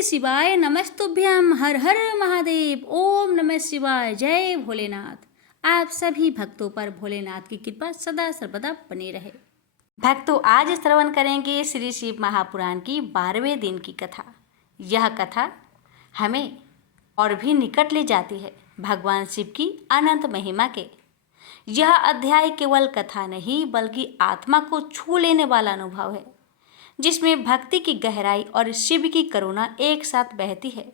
नमस्ते शिवाय, नमस्तुभ्यम, हर हर महादेव, ओम नमः शिवाय, जय भोलेनाथ। आप सभी भक्तों पर भोलेनाथ की कृपा सदा सर्वदा बनी रहे। भक्तों, आज श्रवण करेंगे श्री शिव महापुराण की 12वें दिन की कथा। यह कथा हमें और भी निकट ले जाती है भगवान शिव की अनंत महिमा के। यह अध्याय केवल कथा नहीं बल्कि आत्मा को छू लेने वाला अनुभव है, जिसमें भक्ति की गहराई और शिव की करुणा एक साथ बहती है।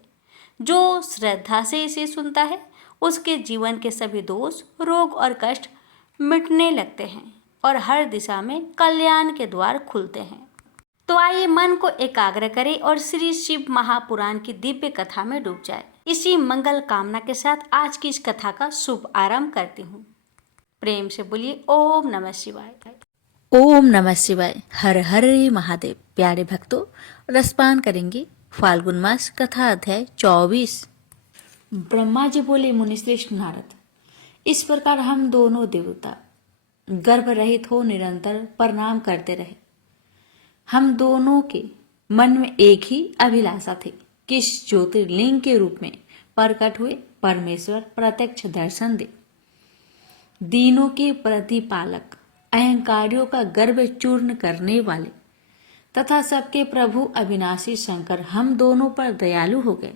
जो श्रद्धा से इसे सुनता है उसके जीवन के सभी दोष, रोग और कष्ट मिटने लगते हैं और हर दिशा में कल्याण के द्वार खुलते हैं। तो आइए मन को एकाग्र करें और श्री शिव महापुराण की दिव्य कथा में डूब जाए। इसी मंगल कामना के साथ आज की इस कथा का शुभ आरंभ करती हूँ। प्रेम से बोलिए ओम नमः शिवाय। ओम नमः शिवाय, हर हर महादेव। प्यारे भक्तों, रसपान करेंगे फाल्गुन मास कथा अध्याय 24। ब्रह्मा जी बोले, मुनिश्रेष्ठ नारद, इस प्रकार हम दोनों देवता गर्भ रहित हो निरंतर प्रणाम करते रहे। हम दोनों के मन में एक ही अभिलाषा थी कि इस ज्योतिर्लिंग के रूप में प्रकट हुए परमेश्वर प्रत्यक्ष दर्शन दे। दीनों के प्रतिपालक, अहंकारियों का गर्भ चूर्ण करने वाले तथा सबके प्रभु अविनाशी शंकर हम दोनों पर दयालु हो गए।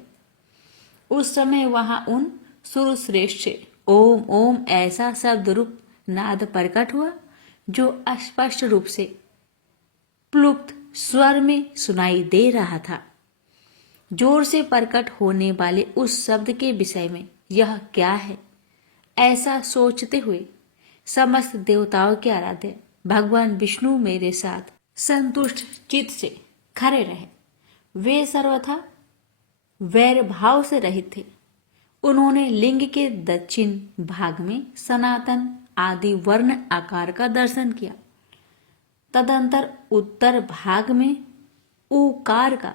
उस समय वहां उन सुरश्रेष्ठ से ओम ओम ऐसा शब्द रूप नाद प्रकट हुआ जो स्पष्ट रूप से प्लुप्त स्वर में सुनाई दे रहा था। जोर से प्रकट होने वाले उस शब्द के विषय में यह क्या है, ऐसा सोचते हुए समस्त देवताओं के आराध्य भगवान विष्णु मेरे साथ संतुष्ट चित्त से खड़े रहे। वे सर्वथा वैर भाव से रहित थे। उन्होंने लिंग के दक्षिण भाग में सनातन आदि वर्ण आकार का दर्शन किया। तदंतर उत्तर भाग में उकार का,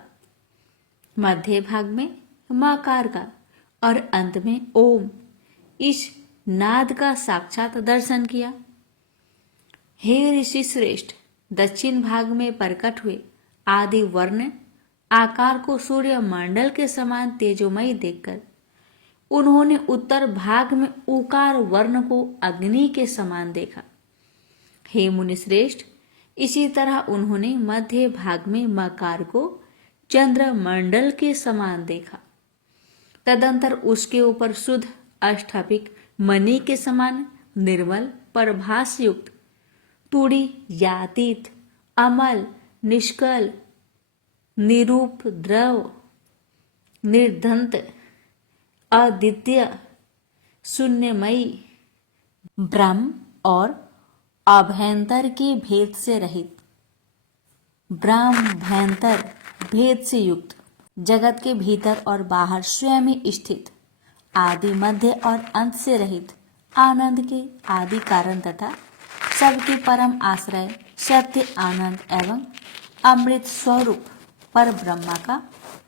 मध्य भाग में मकार का और अंत में ओम इस नाद का साक्षात दर्शन किया। हे ऋषि श्रेष्ठ, दक्षिण भाग में प्रकट हुए आदि वर्ण आकार को सूर्य मंडल के समान तेजोमयी देखकर उन्होंने उत्तर भाग में उकार वर्ण को अग्नि के समान देखा। हे मुनि श्रेष्ठ, इसी तरह उन्होंने मध्य भाग में मकार को चंद्र मंडल के समान देखा। तदंतर उसके ऊपर शुद्ध अष्टापिक मणि के समान निर्मल प्रभास युक्त तुड़ी यातीत अमल निष्कल निरूप द्रव निर्धंत अद्वितीय शून्यमयी ब्रह्म और अभ्यंतर के भेद से रहित, ब्रह्म भयंतर भेद से युक्त, जगत के भीतर और बाहर स्वयं ही स्थित, आदि मध्य और अंत से रहित, आनंद के आदि कारण तथा सबके परम आश्रय, सत्य आनंद एवं अमृत स्वरूप पर ब्रह्मा का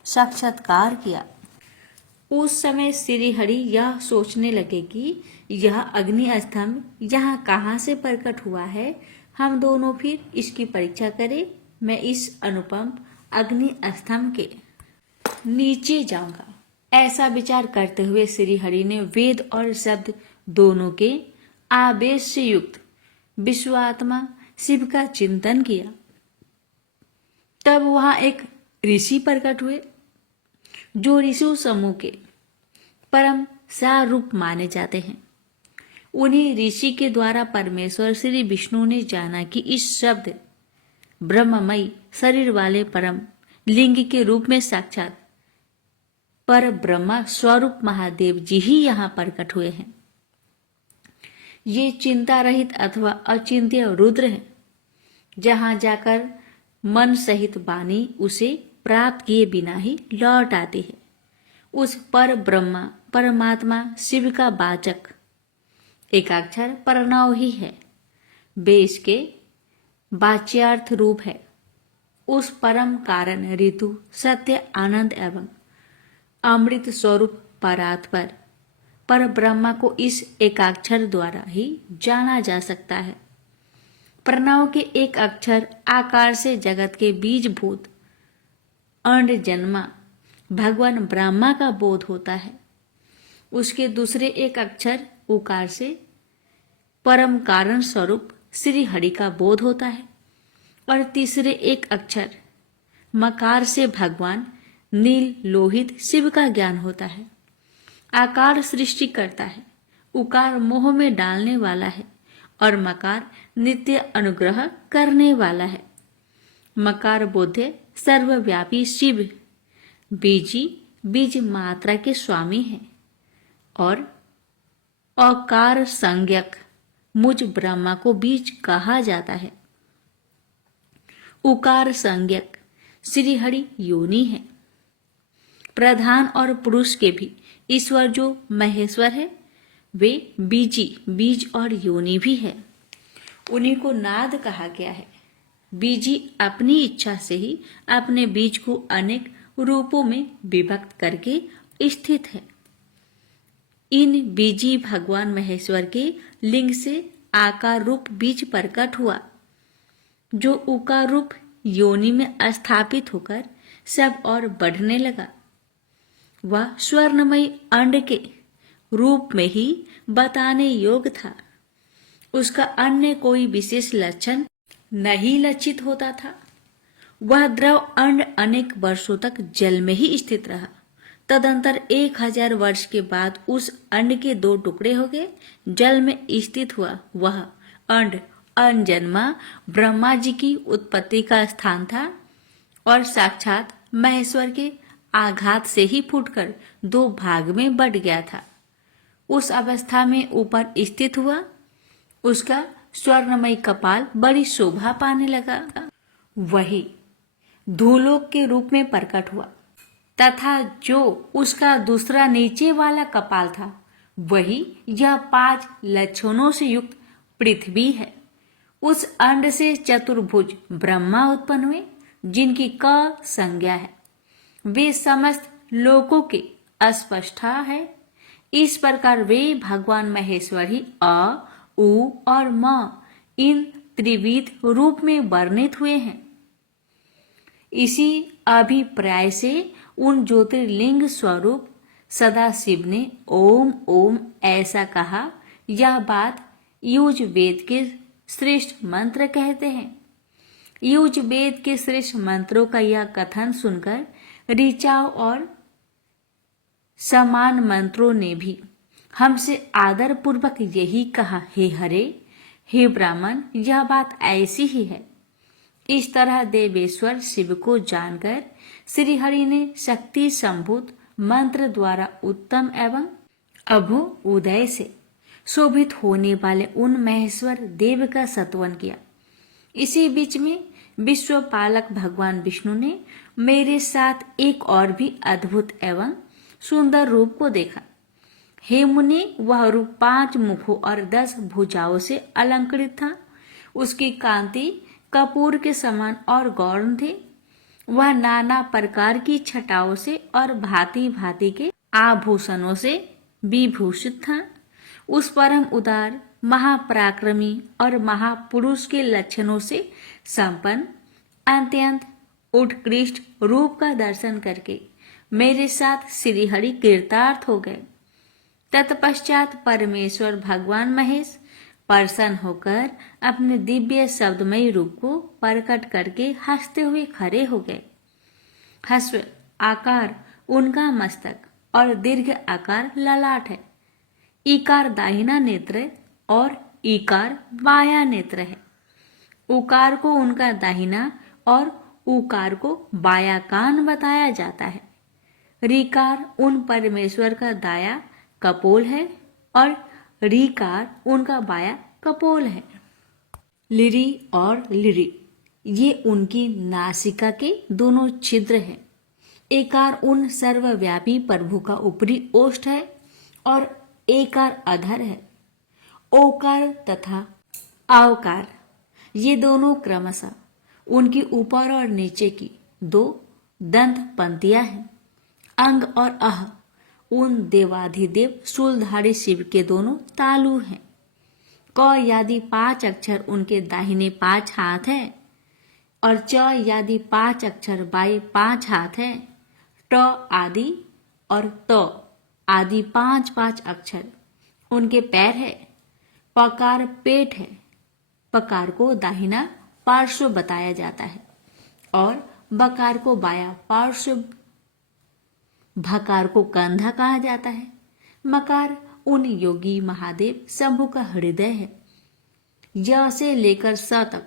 साक्षात्कार किया। उस समय श्री हरि यह सोचने लगे कि यह अग्नि स्तंभ यहाँ कहाँ से प्रकट हुआ है। हम दोनों फिर इसकी परीक्षा करें। मैं इस अनुपम अग्नि स्तंभ के नीचे जाऊंगा। ऐसा विचार करते हुए श्री हरि ने वेद और शब्द दोनों के आवेश से युक्त विश्वात्मा शिव का चिंतन किया। तब वहां एक ऋषि प्रकट हुए जो ऋषि समूह के परम सारूप माने जाते हैं। उन्हीं ऋषि के द्वारा परमेश्वर श्री विष्णु ने जाना कि इस शब्द ब्रह्ममयी शरीर वाले परम लिंग के रूप में साक्षात पर ब्रह्मा स्वरूप महादेव जी ही यहाँ प्रकट हुए हैं। ये चिंता रहित अथवा अचिंत्य रुद्र है। जहां जाकर मन सहित वाणी उसे प्राप्त किए बिना ही लौट आती है। उस पर ब्रह्मा परमात्मा शिव का वाचक एकाक्षर प्रणव ही है। वे इसके वाच्यार्थ रूप है। उस परम कारण ऋतु सत्य आनंद एवं अमृत स्वरूप परात्पर पर ब्रह्मा को इस एकाक्षर द्वारा ही जाना जा सकता है। प्रणव के एक अक्षर आकार से जगत के बीजभूत अंड जन्मा भगवान ब्रह्मा का बोध होता है। उसके दूसरे एक अक्षर उकार से परम कारण स्वरूप श्री हरि का बोध होता है और तीसरे एक अक्षर मकार से भगवान नील लोहित शिव का ज्ञान होता है। आकार सृष्टि करता है, उकार मोह में डालने वाला है और मकार नित्य अनुग्रह करने वाला है। मकार बोधे सर्वव्यापी शिव बीजी बीज मात्रा के स्वामी हैं और अकार संज्ञक मुझ ब्रह्मा को बीज कहा जाता है। उकार संज्ञक श्री हरि योनि है। प्रधान और पुरुष के भी ईश्वर जो महेश्वर है वे बीजी बीज और योनि भी है। उन्हीं को नाद कहा गया है। बीजी अपनी इच्छा से ही अपने बीज को अनेक रूपों में विभक्त करके स्थित है। इन बीजी भगवान महेश्वर के लिंग से आकार रूप बीज प्रकट हुआ, जो उकार रूप योनि में स्थापित होकर सब और बढ़ने लगा। वह स्वर्णमयी अंड के रूप में ही बताने योग्य था। उसका अन्य कोई विशेष लक्षण नहीं लक्षित होता था। वह द्रव अंड अनेक वर्षों तक जल में ही स्थित रहा। तदंतर 1000 वर्ष के बाद उस अंड के 2 टुकड़े हो गए, जल में स्थित हुआ। वह अंड अनजन्मा ब्रह्मा जी की उत्पत्ति का स्थान था और साक्षात महेश्वर के आघात से ही फूटकर 2 भाग में बट गया था। उस अवस्था में ऊपर स्थित हुआ। उसका स्वर्णमयी कपाल बड़ी शोभा पाने लगा। वही धूलोक के रूप में प्रकट हुआ तथा जो उसका दूसरा नीचे वाला कपाल था वही यह 5 लक्षणों से युक्त पृथ्वी है। उस अंड से चतुर्भुज ब्रह्मा उत्पन्न हुए, जिनकी क संज्ञा है। वे समस्त लोकों के अस्पष्टा है। इस प्रकार वे भगवान महेश्वर ही अ, उ और म इन त्रिविध रूप में वर्णित हुए हैं। इसी अभिप्राय से उन ज्योतिर्लिंग स्वरूप सदाशिव ने ओम ओम ऐसा कहा। यह बात युज वेद के श्रेष्ठ मंत्र कहते हैं। युज वेद के श्रेष्ठ मंत्रों का यह कथन सुनकर ऋचाओं और समान मंत्रों ने भी हमसे आदर पूर्वक यही कहा, हे हरे, हे ब्राह्मण, यह बात ऐसी ही है। इस तरह देवेश्वर शिव को जानकर श्री हरि ने शक्ति संभूत मंत्र द्वारा उत्तम एवं अभो उदय से शोभित होने वाले उन महेश्वर देव का सत्वन किया। इसी बीच में विश्व पालक भगवान विष्णु ने मेरे साथ एक और भी अद्भुत एवं सुंदर रूप को देखा। हे मुनि, वह रूप 5 मुखों और 10 भुजाओं से अलंकृत था। उसकी कांति कपूर के समान और गौण थी। वह नाना प्रकार की छटाओं से और भांति भांति के आभूषणों से विभूषित था। उस परम उदार महापराक्रमी और महापुरुष के लक्षणों से संपन्न अत्यंत उत्कृष्ट रूप का दर्शन करके मेरे साथ श्री हरि कृतार्थ हो गए। तत्पश्चात परमेश्वर भगवान महेश प्रसन्न होकर अपने दिव्य शब्दमयी रूप को प्रकट करके हंसते हुए खड़े हो गए। हस्व आकार उनका मस्तक और दीर्घ आकार ललाट है। इकार दाहिना नेत्र और इकार बायां नेत्र है। उकार को उनका दाहिना और उकार को बायां कान बताया जाता है। ऋकार उन परमेश्वर का दाया कपोल है और ऋकार उनका बाया कपोल है। लिरि और लिरि ये उनकी नासिका के दोनों छिद्र हैं। एकार उन सर्वव्यापी प्रभु का ऊपरी ओष्ठ है और एकार अधर है। ओकार तथा आवकार ये दोनों क्रमशः उनकी ऊपर और नीचे की 2 दंत पंक्तियां हैं। अंग और अह उन देवाधिदेव शूलधारी शिव के दोनों तालु हैं। क यादि 5 अक्षर उनके दाहिने 5 हाथ हैं और च यादि 5 अक्षर बाएं 5 हाथ हैं। ट आदि और त आदि 5 अक्षर उनके पैर है। पकार पेट है। पकार को दाहिना पार्श्व बताया जाता है और बकार को बाया पार्श्व, भकार को कंधा कहा जाता है। मकार उन योगी महादेव शंभु का हृदय है। य से लेकर स तक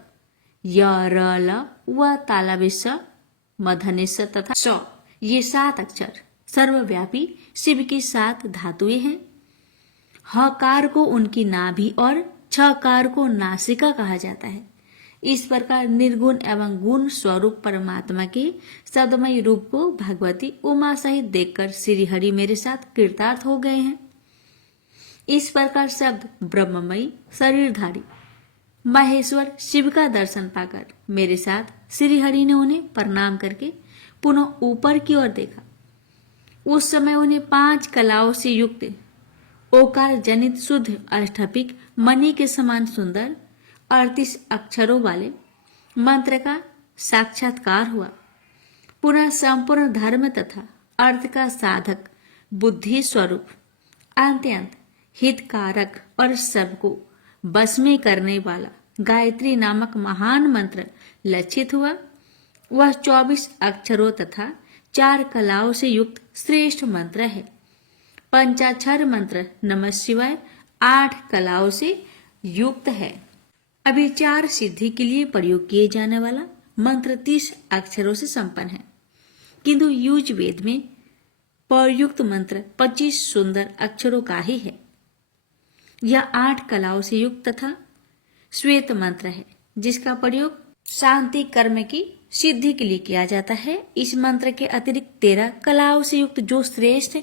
य, र, ल व तालव्य स, मधन्य स तथा स, ये 7 अक्षर सर्वव्यापी शिव की 7 धातुएं हैं। हकार को उनकी नाभि और छकार को नासिका कहा जाता है। इस प्रकार निर्गुण एवं गुण स्वरूप परमात्मा के सदमय रूप को भगवती उमा सहित देखकर श्रीहरि मेरे साथ कृतार्थ हो गए हैं। इस प्रकार शब्द ब्रह्ममयी शरीरधारी महेश्वर शिव का दर्शन पाकर मेरे साथ श्रीहरि ने उन्हें प्रणाम करके पुनः ऊपर की ओर देखा। उस समय उन्हें 5 कलाओं से युक्त ओकार जनित शुद्ध अष्टभिक मणि के समान सुंदर 38 अक्षरों वाले मंत्र का साक्षात्कार हुआ। पुनः संपूर्ण धर्म तथा अर्थ का साधक, बुद्धि स्वरूप, अत्यंत हितकारक और सबको बस में करने वाला गायत्री नामक महान मंत्र लक्षित हुआ। वह 24 अक्षरों तथा 4 कलाओं से युक्त श्रेष्ठ मंत्र है। पंचाक्षर मंत्र नमः शिवाय 8 कलाओं से युक्त है। अभी 4 सिद्धि के लिए प्रयोग किए जाने वाला मंत्र 30 अक्षरों से संपन्न है, किंतु युज वेद में प्रयुक्त मंत्र 25 सुंदर अक्षरों का ही है। यह 8 कलाओं से युक्त तथा श्वेत मंत्र है, जिसका प्रयोग शांति कर्म की सिद्धि के लिए किया जाता है। इस मंत्र के अतिरिक्त 13 कलाओं से युक्त जो श्रेष्ठ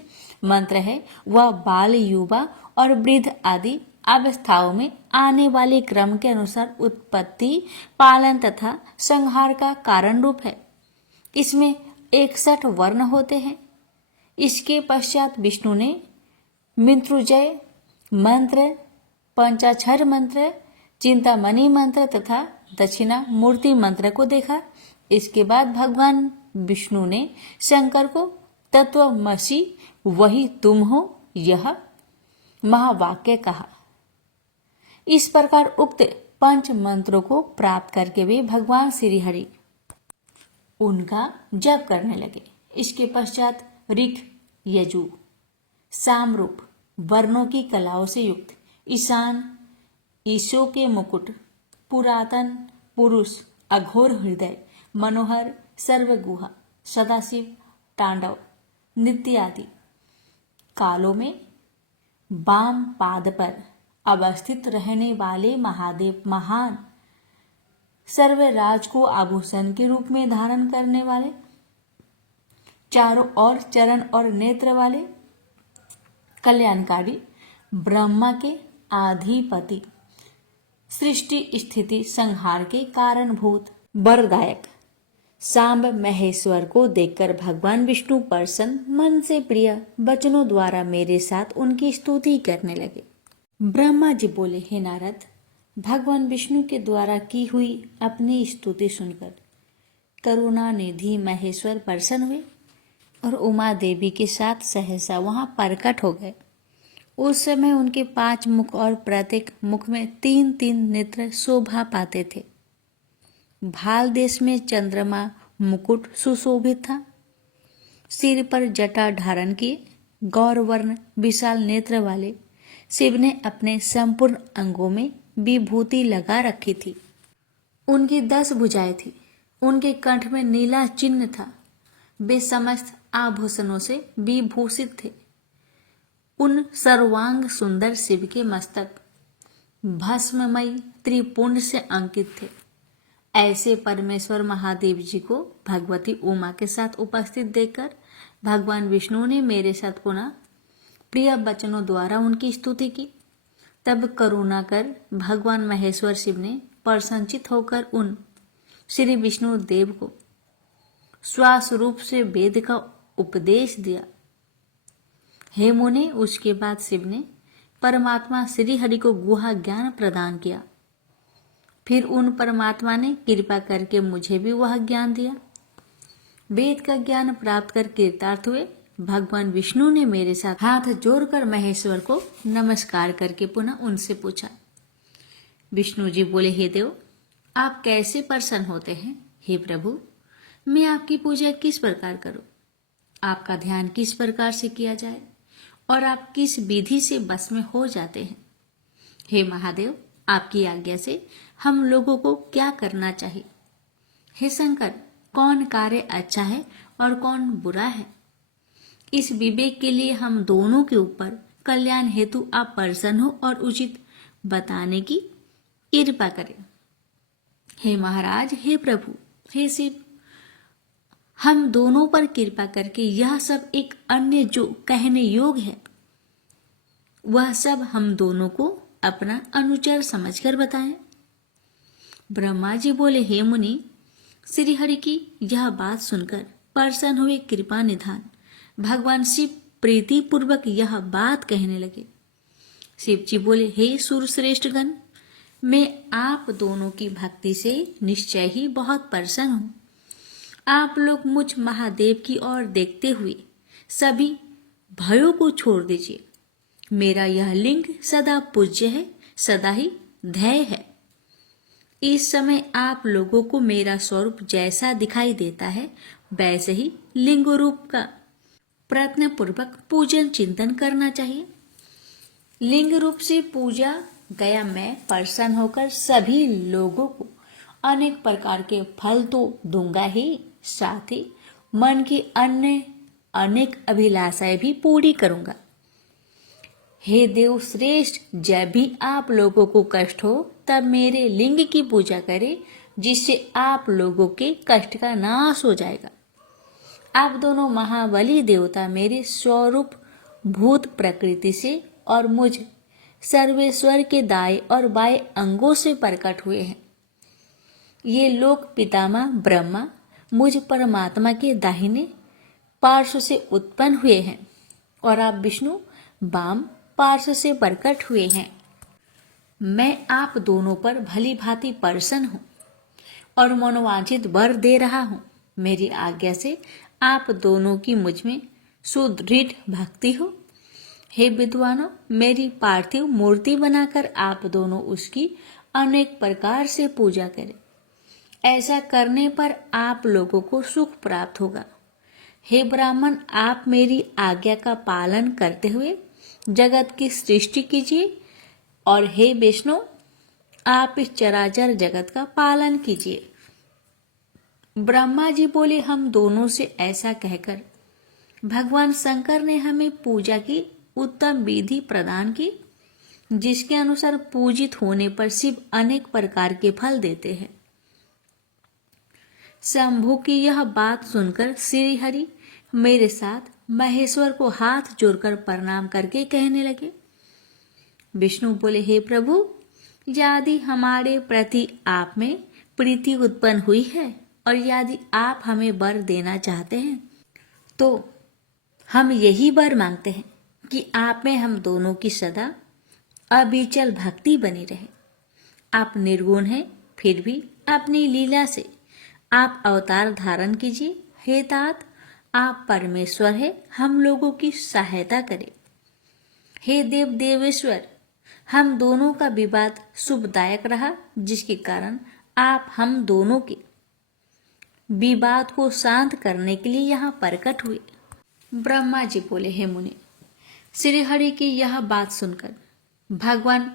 मंत्र है वह बाल, युवा और वृद्ध आदि अवस्थाओं में आने वाले क्रम के अनुसार उत्पत्ति, पालन तथा संहार का कारण रूप है। इसमें 61 वर्ण होते हैं। इसके पश्चात विष्णु ने मृत्युंजय मंत्र, पंचाक्षर मंत्र, चिंतामणि मंत्र तथा दक्षिणा मूर्ति मंत्र को देखा। इसके बाद भगवान विष्णु ने शंकर को तत्वमसि वही तुम हो यह महावाक्य कहा। इस प्रकार उक्त 5 मंत्रों को प्राप्त करके वे भगवान श्रीहरि उनका जप करने लगे। इसके पश्चात ऋक्, यजु, सामरूप वर्णों की कलाओं से युक्त ईशान, ईशो के मुकुट, पुरातन पुरुष, अघोर हृदय, मनोहर, सर्वगुहा, सदाशिव, तांडव, नित्य आदि कालों में वाम पाद पर अवस्थित रहने वाले महादेव, महान सर्वराज को आभूषण के रूप में धारण करने वाले, चारों ओर चरण और नेत्र वाले, कल्याणकारी, ब्रह्मा के आधिपति, सृष्टि स्थिति संहार के कारणभूत, वरदायक सांब महेश्वर को देखकर भगवान विष्णु प्रसन्न मन से प्रिय वचनों द्वारा मेरे साथ उनकी स्तुति करने लगे। ब्रह्मा जी बोले, हे नारद, भगवान विष्णु के द्वारा की हुई अपनी स्तुति सुनकर करुणा निधि महेश्वर प्रसन्न हुए और उमा देवी के साथ सहसा वहां प्रकट हो गए। उस समय उनके 5 मुख और प्रत्येक मुख में 3-3 नेत्र शोभा पाते थे। भाल देश में चंद्रमा मुकुट सुशोभित था। सिर पर जटा धारण किए गौरवर्ण विशाल नेत्र वाले शिव ने अपने संपूर्ण अंगों में विभूति लगा रखी थी। उनकी 10 भुजाएं थी। उनके कंठ में नीला चिन्ह था। वे समस्त आभूषणों से विभूषित थे। उन सर्वांग सुंदर शिव के मस्तक भस्ममयी त्रिपुंड से अंकित थे। ऐसे परमेश्वर महादेव जी को भगवती उमा के साथ उपस्थित देखकर भगवान विष्णु ने मेरे साथ पुनः प्रिय वचनों द्वारा उनकी स्तुति की। तब करुणा कर भगवान महेश्वर शिव ने प्रसन्नचित होकर उन श्री विष्णु देव को स्वस्वरूप से वेद का उपदेश दिया। हे मुने, उसके बाद शिव ने परमात्मा श्री हरि को गुहा ज्ञान प्रदान किया। फिर उन परमात्मा ने कृपा करके मुझे भी वह ज्ञान दिया। वेद का ज्ञान प्राप्त कर कृतार्थ हुए। भगवान विष्णु ने मेरे साथ हाथ जोड़कर महेश्वर को नमस्कार करके पुनः उनसे पूछा। विष्णु जी बोले, हे देव, आप कैसे प्रसन्न होते हैं? हे प्रभु, मैं आपकी पूजा किस प्रकार करूं? आपका ध्यान किस प्रकार से किया जाए और आप किस विधि से बस में हो जाते हैं? हे महादेव, आपकी आज्ञा से हम लोगों को क्या करना चाहिए? हे शंकर, कौन कार्य अच्छा है और कौन बुरा है? इस विवेक के लिए हम दोनों के ऊपर कल्याण हेतु आप प्रसन्न हो और उचित बताने की कृपा करें। हे महाराज, हे प्रभु, हे शिव, हम दोनों पर कृपा करके यह सब एक अन्य जो कहने योग है वह सब हम दोनों को अपना अनुचर समझकर बताएं। ब्रह्मा जी बोले, हे मुनि, श्री हरि की यह बात सुनकर प्रसन्न हुए कृपा निधान भगवान शिव प्रीति पूर्वक यह बात कहने लगे। शिव जी बोले, हे सुरश्रेष्ठ गण, मैं आप दोनों की भक्ति से निश्चय ही बहुत प्रसन्न हूँ। आप लोग मुझ महादेव की ओर देखते हुए सभी भयों को छोड़ दीजिए। मेरा यह लिंग सदा पूज्य है, सदा ही ध्येय है। इस समय आप लोगों को मेरा स्वरूप जैसा दिखाई देता है वैसे ही लिंग रूप का प्रयत्न पूर्वक पूजन चिंतन करना चाहिए। लिंग रूप से पूजा गया मैं प्रसन्न होकर सभी लोगों को अनेक प्रकार के फल तो दूंगा ही, साथ ही मन की अन्य अनेक अभिलाषाएं भी पूरी करूंगा। हे देव श्रेष्ठ, जब भी आप लोगों को कष्ट हो तब मेरे लिंग की पूजा करें, जिससे आप लोगों के कष्ट का नाश हो जाएगा। आप दोनों महाबली देवता मेरे स्वरूप भूत प्रकृति से और मुझ सर्वेश्वर के दाएं और बाएं अंगों से प्रकट हुए हैं। ये लोक पितामह ब्रह्मा मुझ परमात्मा के दाहिने पार्श्व से उत्पन्न हुए हैं और आप विष्णु वाम पार्श्व से प्रकट हुए हैं। मैं आप दोनों पर भली भांति प्रसन्न हूँ और मनोवांछित वर दे रहा हूँ। मेरी आज्ञा से आप दोनों की मुझ में सुदृढ़ भक्ति हो। हे विद्वानों, मेरी पार्थिव मूर्ति बनाकर आप दोनों उसकी अनेक प्रकार से पूजा करें। ऐसा करने पर आप लोगों को सुख प्राप्त होगा। हे ब्राह्मण, आप मेरी आज्ञा का पालन करते हुए जगत की सृष्टि कीजिए और हे विष्णु, आप इस चराचर जगत का पालन कीजिए। ब्रह्मा जी बोले, हम दोनों से ऐसा कहकर भगवान शंकर ने हमें पूजा की उत्तम विधि प्रदान की, जिसके अनुसार पूजित होने पर शिव अनेक प्रकार के फल देते हैं। शंभु की यह बात सुनकर श्री हरि मेरे साथ महेश्वर को हाथ जोड़कर प्रणाम करके कहने लगे। विष्णु बोले, हे प्रभु, यदि हमारे प्रति आप में प्रीति उत्पन्न हुई है और यदि आप हमें वर देना चाहते हैं तो हम यही वर मांगते हैं कि आप में हम दोनों की सदा अविचल भक्ति बनी रहे। आप निर्गुण हैं, फिर भी अपनी लीला से आप अवतार धारण कीजिए। हे तात, आप परमेश्वर है, हम लोगों की सहायता करें। हे देव देवेश्वर, हम दोनों का विवाद शुभदायक रहा, जिसके कारण आप हम दोनों के विवाद को शांत करने के लिए यहाँ प्रकट हुए। ब्रह्मा जी बोले, हे मुनि, श्री हरि की यह बात सुनकर भगवान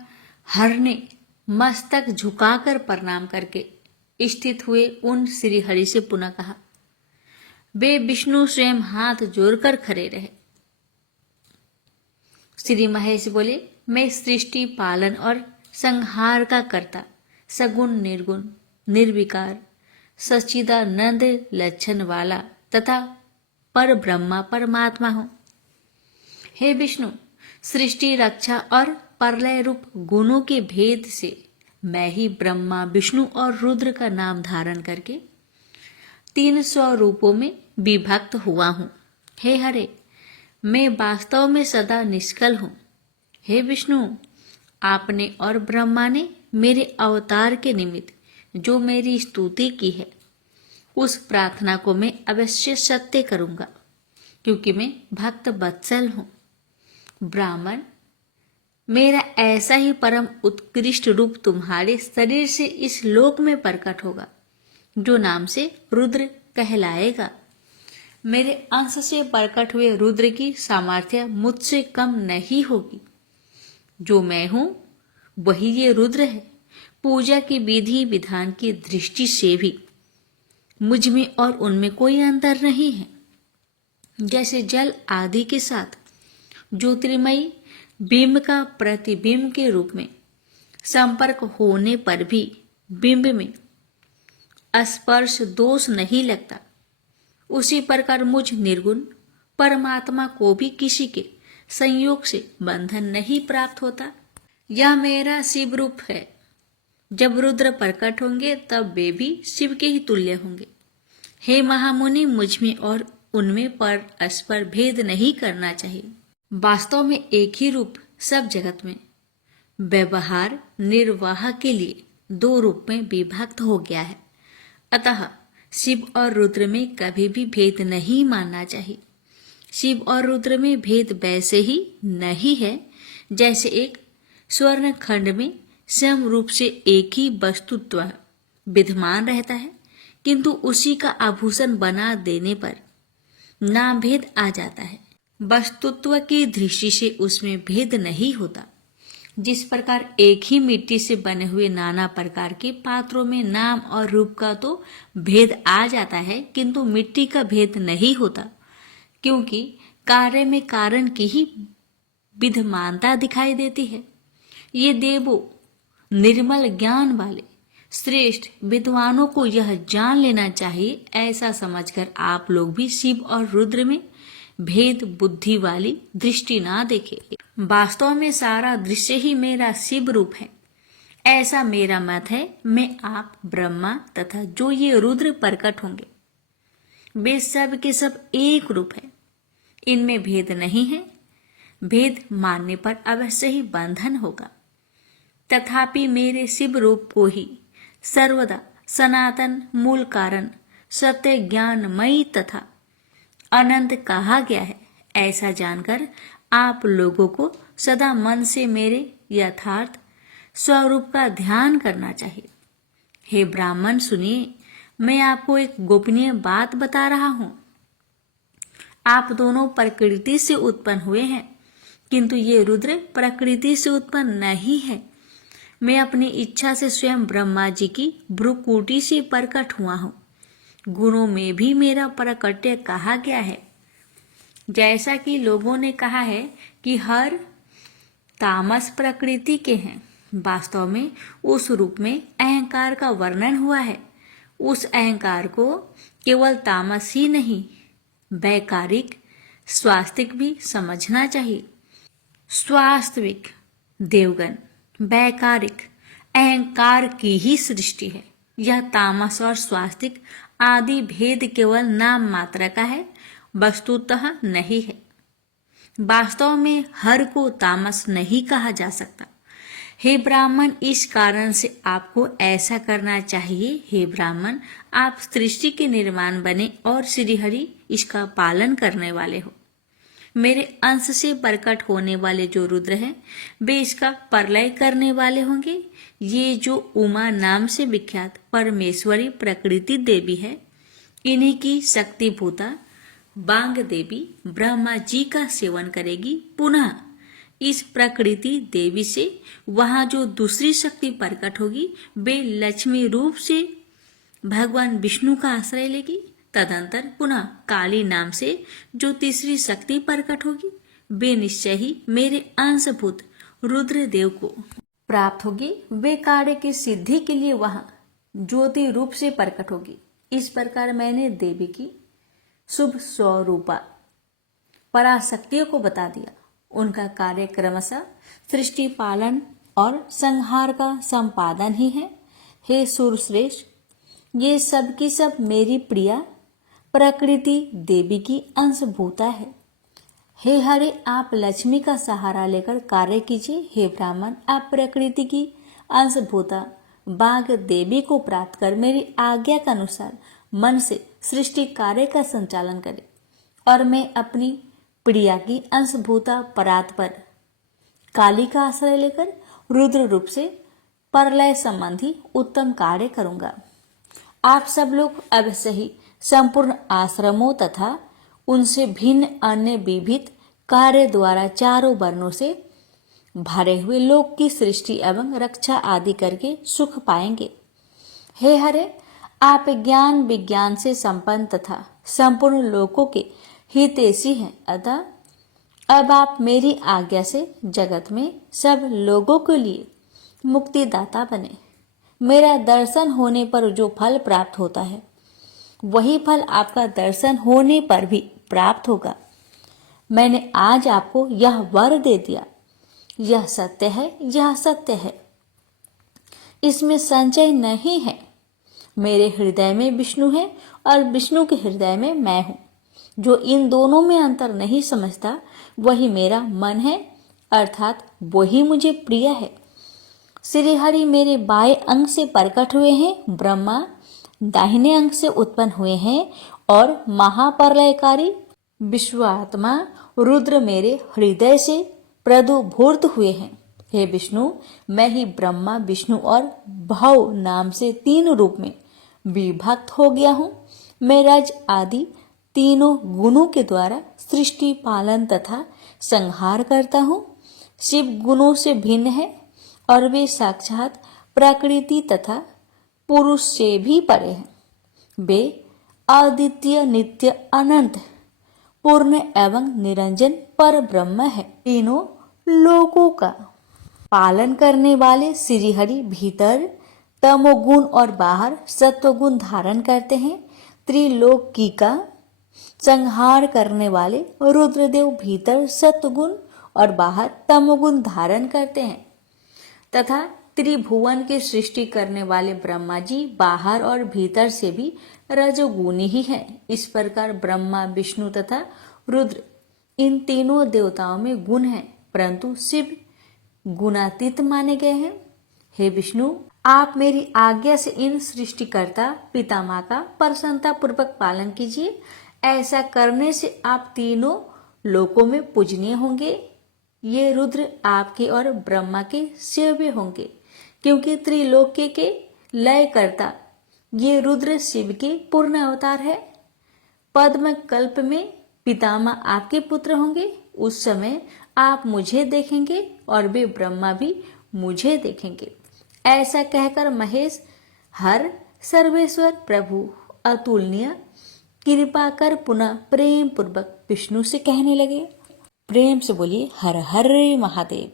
हर ने मस्तक झुकाकर प्रणाम करके स्थित हुए उन श्री हरि से पुनः कहा। वे विष्णु स्वयं हाथ जोड़कर खड़े रहे। श्री महेश बोले, मैं सृष्टि पालन और संहार का कर्ता, सगुण निर्गुण निर्विकार सच्चिदानंद लक्षण वाला तथा पर ब्रह्मा परमात्मा हूँ। हे विष्णु, सृष्टि रक्षा और प्रलय रूप गुणों के भेद से मैं ही ब्रह्मा विष्णु और रुद्र का नाम धारण करके 300 रूपों में विभक्त हुआ हूँ। हे हरे, मैं वास्तव में सदा निष्कल हूँ। हे विष्णु, आपने और ब्रह्मा ने मेरे अवतार के निमित्त जो मेरी स्तुति की है उस प्रार्थना को मैं अवश्य सत्य करूंगा, क्योंकि मैं भक्त वत्सल हूं। ब्राह्मण, मेरा ऐसा ही परम उत्कृष्ट रूप तुम्हारे शरीर से इस लोक में प्रकट होगा, जो नाम से रुद्र कहलाएगा। मेरे अंश से प्रकट हुए रुद्र की सामर्थ्य मुझसे कम नहीं होगी। जो मैं हूं वही ये रुद्र है। पूजा की विधि विधान की दृष्टि से भी मुझ में और उनमें कोई अंतर नहीं है। जैसे जल आदि के साथ ज्योतिर्मयी बिंब का प्रतिबिंब के रूप में संपर्क होने पर भी बिंब में स्पर्श दोष नहीं लगता, उसी प्रकार मुझ निर्गुण परमात्मा को भी किसी के संयोग से बंधन नहीं प्राप्त होता। यह मेरा शिव रूप है। जब रुद्र प्रकट होंगे तब वे भी शिव के ही तुल्य होंगे। हे महामुनि, मुझ में और उनमें परस्पर भेद नहीं करना चाहिए। वास्तव में एक ही रूप सब जगत में व्यवहार निर्वाह के लिए दो रूप में विभक्त हो गया है। अतः शिव और रुद्र में कभी भी भेद नहीं मानना चाहिए। शिव और रुद्र में भेद वैसे ही नहीं है जैसे एक स्वर्ण खंड में सम रूप से एक ही वस्तुत्व विद्यमान रहता है, किंतु उसी का आभूषण बना देने पर नाम भेद आ जाता है। वस्तुत्व की दृष्टि से उसमें भेद नहीं होता। जिस प्रकार एक ही मिट्टी से बने हुए नाना प्रकार के पात्रों में नाम और रूप का तो भेद आ जाता है, किंतु मिट्टी का भेद नहीं होता, क्योंकि कार्य में कारण की ही विद्यमानता दिखाई देती है। ये देवों, निर्मल ज्ञान वाले श्रेष्ठ विद्वानों को यह जान लेना चाहिए। ऐसा समझकर आप लोग भी शिव और रुद्र में भेद बुद्धि वाली दृष्टि ना देखें। वास्तव में सारा दृश्य ही मेरा शिव रूप है, ऐसा मेरा मत है। मैं, आप, ब्रह्मा तथा जो ये रुद्र प्रकट होंगे, वे सब के सब एक रूप है। इनमें भेद नहीं है। भेद मानने पर अवश्य ही बंधन होगा। तथापि मेरे शिव रूप को ही सर्वदा सनातन मूल कारण सत्य ज्ञानमयी तथा अनंत कहा गया है। ऐसा जानकर आप लोगों को सदा मन से मेरे यथार्थ स्वरूप का ध्यान करना चाहिए। हे ब्राह्मण, सुनिए, मैं आपको एक गोपनीय बात बता रहा हूं। आप दोनों प्रकृति से उत्पन्न हुए हैं, किंतु ये रुद्र प्रकृति से उत्पन्न नहीं है। मैं अपनी इच्छा से स्वयं ब्रह्मा जी की भ्रुकुटी से प्रकट हुआ हूं। गुणों में भी मेरा प्राकट्य कहा गया है। जैसा कि लोगों ने कहा है कि हर तामस प्रकृति के हैं, वास्तव में उस रूप में अहंकार का वर्णन हुआ है। उस अहंकार को केवल तामस ही नहीं, वैकारिक स्वास्तिक भी समझना चाहिए। स्वास्तिक देवगण वैकारिक अहंकार की ही सृष्टि है। यह तामस और स्वास्तिक आदि भेद केवल नाम मात्र का है, वस्तुतः नहीं है। वास्तव में हर को तामस नहीं कहा जा सकता। हे ब्राह्मण, इस कारण से आपको ऐसा करना चाहिए। हे ब्राह्मण, आप सृष्टि के निर्माण बने और श्रीहरि इसका पालन करने वाले हो। मेरे अंश से प्रकट होने वाले जो रुद्र हैं, वे इसका प्रलय करने वाले होंगे। ये जो उमा नाम से विख्यात परमेश्वरी प्रकृति देवी है, इन्हीं की शक्तिभूता बांग देवी ब्रह्मा जी का सेवन करेगी। पुनः इस प्रकृति देवी से वहां जो दूसरी शक्ति प्रकट होगी, वे लक्ष्मी रूप से भगवान विष्णु का आश्रय लेगी। तदंतर पुनः काली नाम से जो तीसरी शक्ति प्रकट होगी, वे निश्चय ही मेरे अंशभूत रुद्रदेव को प्राप्त होगी। वे कार्य की सिद्धि के लिए वहां ज्योति रूप से प्रकट होगी। इस प्रकार मैंने देवी की शुभ स्वरूपा पराशक्तियों को बता दिया। उनका कार्य क्रमशः सृष्टि पालन और संहार का संपादन ही है। हे सूरश्रेष्ठ, ये सब की सब मेरी प्रिया प्रकृति देवी की अंशभूता है। हे हरे, आप लक्ष्मी का सहारा लेकर कार्य कीजिए। हे ब्राह्मण, आप प्रकृति की अंशभूता बाघ देवी को प्राप्त कर मेरी आज्ञा के अनुसार मन से सृष्टि कार्य का संचालन करे और मैं अपनी प्रिया की अंशभूता परात पर काली का आश्रय लेकर रुद्र रूप से परलय संबंधी उत्तम कार्य करूंगा। आप सब लोग अवश्य ही संपूर्ण आश्रमों तथा उनसे भिन्न अन्य विविध कार्य द्वारा चारों वर्णों से भरे हुए लोक की सृष्टि एवं रक्षा आदि करके सुख पाएंगे। हे हरे, आप ज्ञान विज्ञान से संपन्न तथा संपूर्ण लोकों के हितैषी हैं, अतः अब आप मेरी आज्ञा से जगत में सब लोगों के लिए मुक्तिदाता बने। मेरा दर्शन होने पर जो फल प्राप्त होता है वही फल आपका दर्शन होने पर भी प्राप्त होगा। मैंने आज आपको यह वर दे दिया, यह सत्य है, यह सत्य है, इसमें संचय नहीं है। मेरे हृदय में विष्णु है और विष्णु के हृदय में मैं हूँ। जो इन दोनों में अंतर नहीं समझता वही मेरा मन है, अर्थात वही मुझे प्रिय है। श्री हरि मेरे बाएं अंग से प्रकट हुए हैं, ब्रह्मा दाहिने अंग से उत्पन्न हुए हैं और महाप्रलयकारी विश्वात्मा रुद्र मेरे हृदय से प्रदुभूत हुए हैं। हे विष्णु, मैं ही ब्रह्मा विष्णु और भव नाम से तीन रूप में विभक्त हो गया हूँ। मैं रज आदि तीनों गुणों के द्वारा सृष्टि पालन तथा संहार करता हूँ। शिव गुणों से भिन्न है और वे साक्षात प्रकृति तथा पुरुष से भी परे हैं। वे अद्वितीय नित्य अनंत पूर्ण एवं निरंजन पर ब्रह्म है। तीनों लोकों का पालन करने वाले श्री हरि भीतर तमोगुण और बाहर सत्वगुण धारण करते हैं। त्रिलोकी का संहार करने वाले रुद्रदेव भीतर सत्वगुण और बाहर तमोगुण धारण करते हैं तथा त्रिभुवन की सृष्टि करने वाले ब्रह्मा जी बाहर और भीतर से भी रजोगुणी ही हैं। इस प्रकार ब्रह्मा विष्णु तथा रुद्र इन तीनों देवताओं में गुण हैं, परंतु शिव गुणातीत माने गए हैं। हे विष्णु, आप मेरी आज्ञा से इन सृष्टिकर्ता पितामह का प्रसन्नता पूर्वक पालन कीजिए। ऐसा करने से आप तीनों लोकों में पूजनीय होंगे। ये रुद्र आपके और ब्रह्मा के सेव्य होंगे, क्योंकि त्रिलोक्य के लयकर्ता ये रुद्र शिव के पूर्ण अवतार है। पद्म कल्प में पितामह आपके पुत्र होंगे। उस समय आप मुझे देखेंगे और वे ब्रह्मा भी मुझे देखेंगे। ऐसा कहकर महेश हर सर्वेश्वर प्रभु अतुलनीय कृपा कर पुनः प्रेम पूर्वक विष्णु से कहने लगे। प्रेम से बोलिए हर हर महादेव।